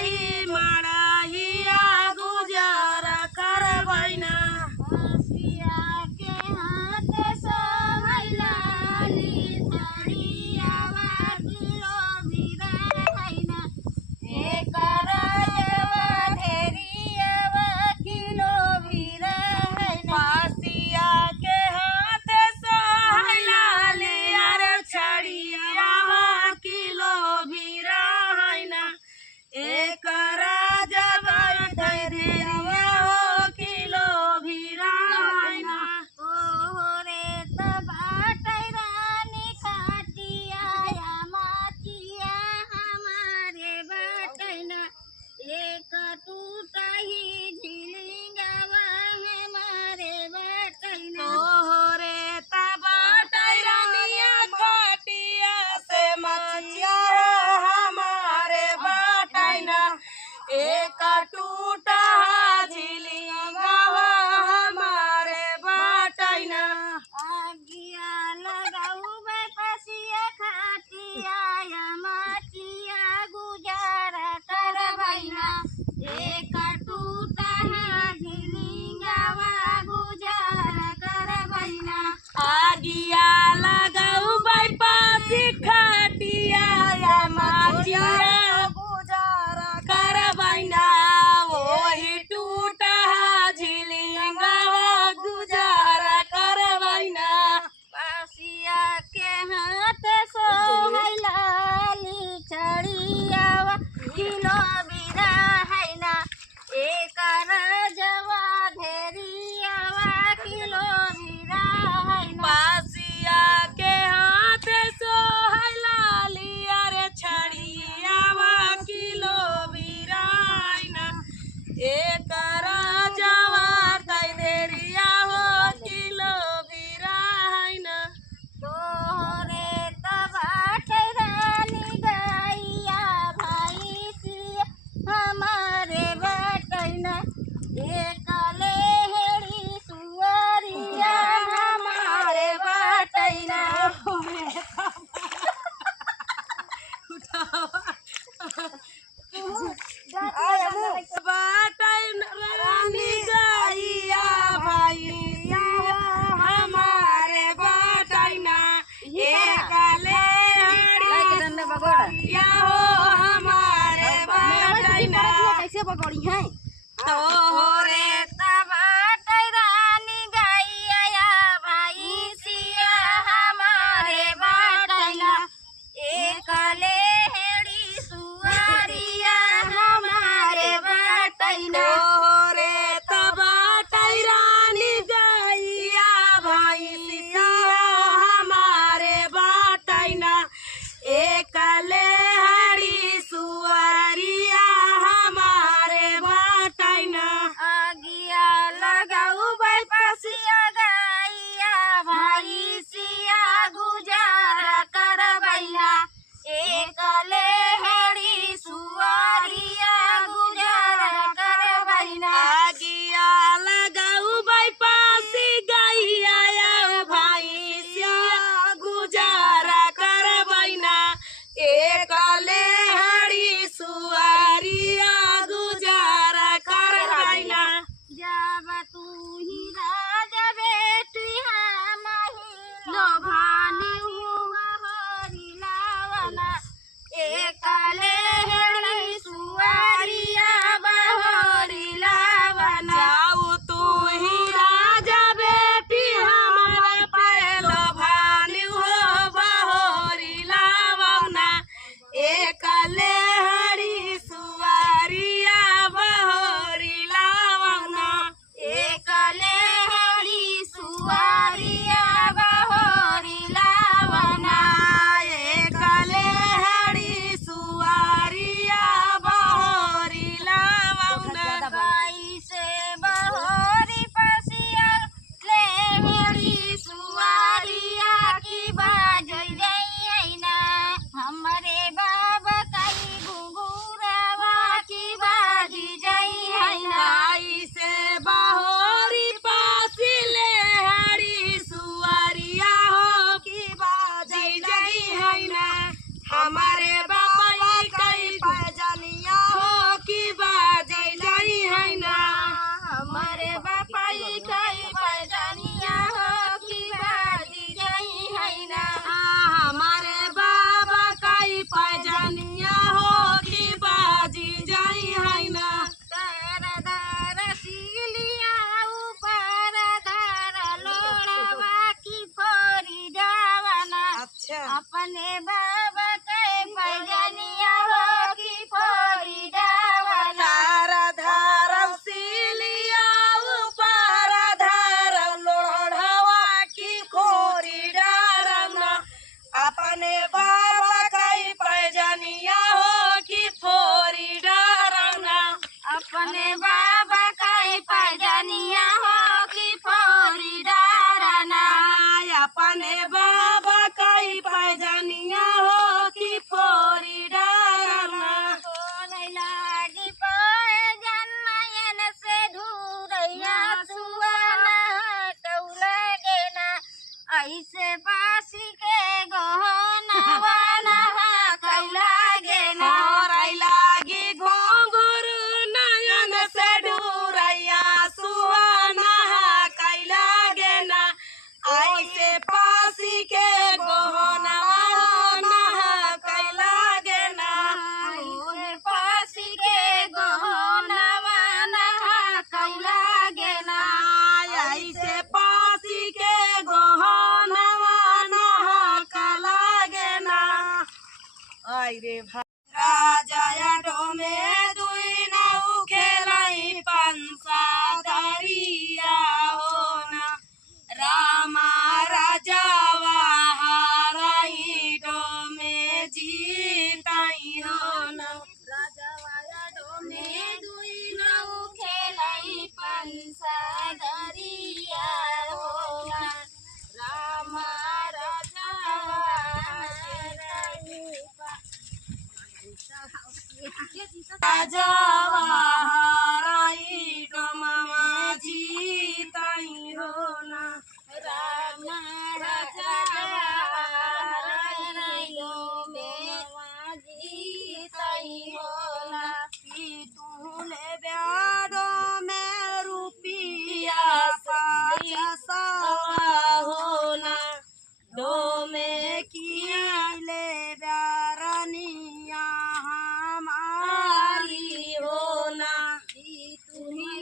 टूटही मड़ाहिया गुजारा करबैना। हसिया के हाथ सोहैला लिथरियावा किलो भिरा हैना। एकर जवा ढेरियावा किलो भिरा हैना। पासिया के हाथ सोहैला लियर छड़ियावा किलो भिरा हैना। एकर जवा ढेरियावा किलो भिरा हैना। ओरे तबाटै रानी खाटिया या माचिया हमारे बाटैना। एक टूटही झिलिंगवा हमारे बाटैना। तोहरे तबाटै रानिया खाटिया से मचिया हमारे बाटैना। एक टूटा झिलिंगवा हमारे बाटैना। आगिया लगाऊ बसिया खाटिया या माचिया गुजारा करबैना। एक टूटही झिलिंगवा गुजारा करबैना। आगिया लगाऊ पासी खाटिया या माचिया गुजारा करबैना। वही टूटा झिलिंगवा गुजारा करबैना। पासिया के हाथ सोहैला लिचड़ियावा किलो बिरा हैना। एकर जवा ढेरियावा किलो बिरा हैना। पासिया के हाथ सोहैला लियर छड़ियावा किलो बिराइना। एकर जवा ढेरिया हो किलो बिराइना। तोहरे तबाटै रानी गैया भैंसिया हमारे बाटैना। एकले हेड़ी सुअरिया हमारे बाटैना। बाटैना रानी गैया भैंसिया हमारे बाटैना। एकले या हो हमारे बाटैना। कैसे पकड़ी है? तोहरे तबाटै रानी गैया भैंसिया हमारे बाटैना। एकले हेड़ी सुअरिया हमारे बाटैना। तोहरे तबाटै रानी गैया भैंसिया हमारे बाटैना। एकले हरी सुअरिया हमारे बाटैना। आगिया लगाऊ पसिया गैया भैंसिया गुजारा करबैना। एकले हेड़ी सुअरिया गुजारा करबैना। भाई रे भाई राजा डोमे दुई नाउ खेलाई पंसा दरिया होना रामा राजा हाराई डोमे जीताई होना राजा डोमे दुई नाउ खेलाई पंसा दरिया होना राम राजा राजा हाराई डोमा जीताई होना राम राजा जीताई होला तूने ब्याडो में रुपिया साचा होना डो में किया ले ब्यारनिया हमारी होना तुम्ही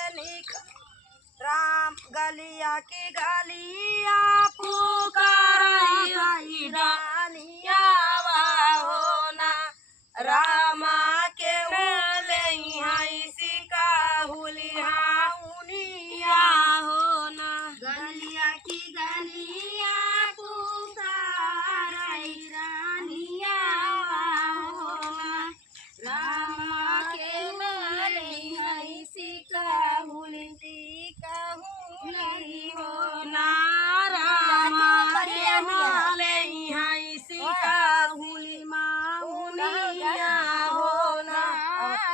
से राम गलिया की गलिया पुकाराई भाई रानिया होना रामा के ले सिका हुलिया होना गलिया की गलिया पुकाराई रानिया होना रामा के मरे हई सिका हुली होना रामा के ले सिका हुली माउनिया होना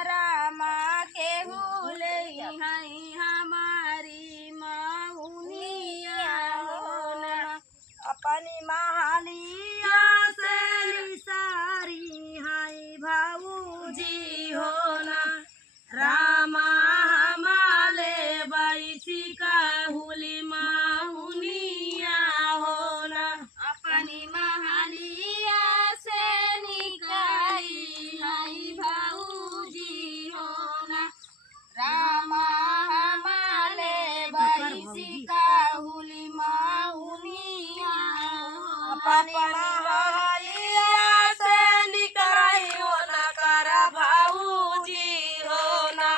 रामा के हुले हई हमारी माउनिया होना अपनी महालिया से सारी हाय भाऊजी होना रामा हमाले बैसी का हुली माउनिया होना अपनी महालिया से निकाई हई भाऊजी होना रामा हमारे बैसी का हुली माउनिया अपनी महालिया से निकराई होना कर भाऊजी होना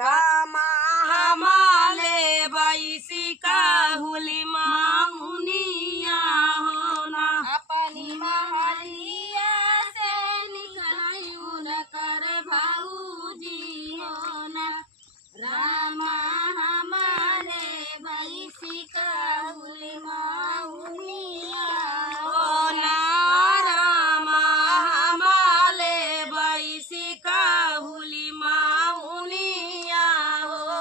रामा हमाले बैसी का हुली माउनिया होना अपनी महालिया से निकाई कर भाऊजी होना रामा हमारे बैसी का हुली माउनिया होना रामा हमाले बैसी का हुली माउनिया होना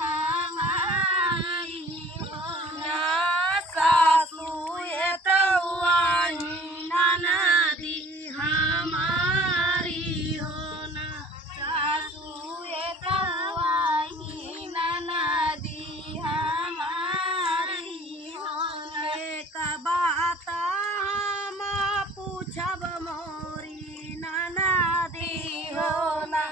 हमारी हो ना सासू ये तवाही ननदी हमारी हो ना सासू ये तवाही ननदी हमारी हो एक बात हम पूछब मोरी ननदी हो ना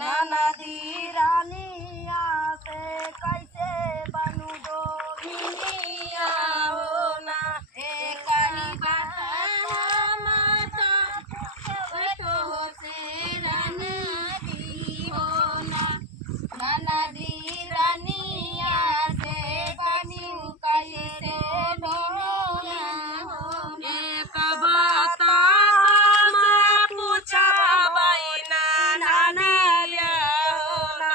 ननदी रानिया से कैसे बनू डोमिनिया हो ना एक ही बात हम तो से ननदी हो ना ननदी रानिया से बनी कैसे डोमिया हो ना एक बात हम पूछब ननदिया हो ना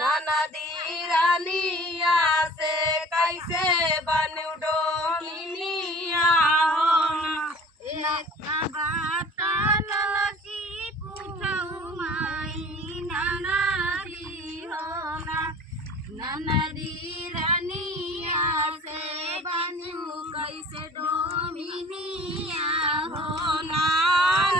ननदी रानिया से कैसे बनू डोमिनिया हो ना एक बात ललकी पूछऊ माई ननदी हो ना ननदी रानिया से बनू कैसे डोमिनिया हो ना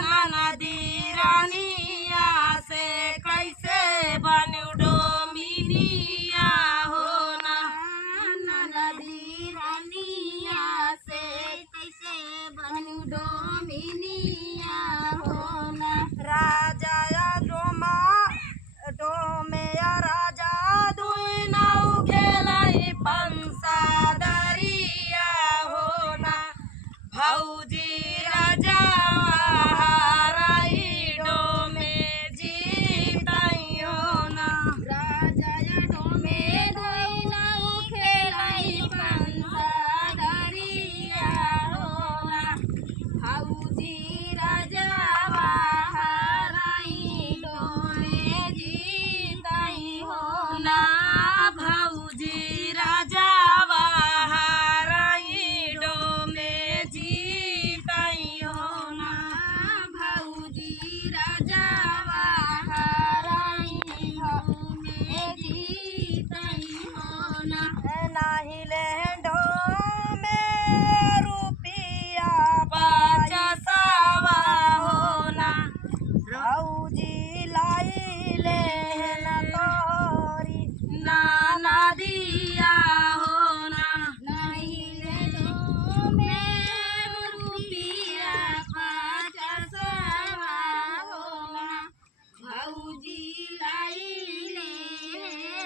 ननदी रानिया से कैसे बनू डोमिनिया हो ना ननदी रानिया से कैसे बनू डोमिनिया हो ना राजा डोमे राजा दुई नाउ खेलाई पंसा दरिया हो ना भौजी राजा हाराई डोमे जीताई हो ना राजा डोमे नाउ खेलाई पंसा दरिया हो ना हौजी राजा हाराई डोमे जीताई हो ना भौजी राजा हाराई डोमे जीताई हो ना भौजी राजा हाराई डोमे जीताई हो ना नाही ले डोमे रुपिया पचासवा हो ना भौजी लाई ले न तोरी नाना दिया हो ना नहीं ले डोमे रुपिया पचासवा हो ना भौजी लाई ले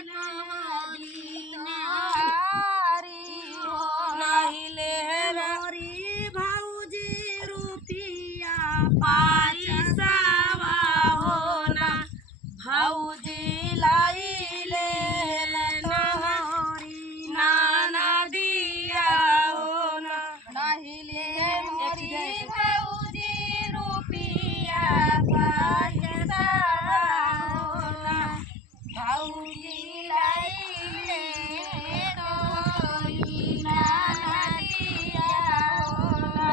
नोरी नारी हो नाही ले मोरी भौजी रुपिया पचासवा हो ना भौजी लाई ले नोरी नाना दिया हो ना नहीं ले मोरी भौजी रुपिया पचासवा हो ना भौजी लाई ले नोरी नारिया हो ना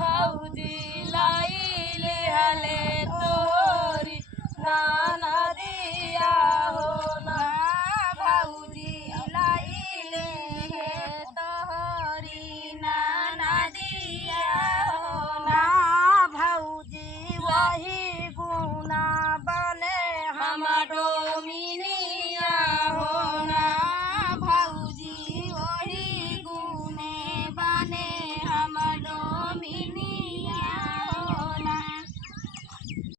भौजी लाई ले हले तोरी नाना दिया हो ना भौजी लाई ले तोहरी नाना दिया हो ना भौजी वही गुना बने हम डोमिनिया हो ना भौजी वही गुने बने हम डोमिनी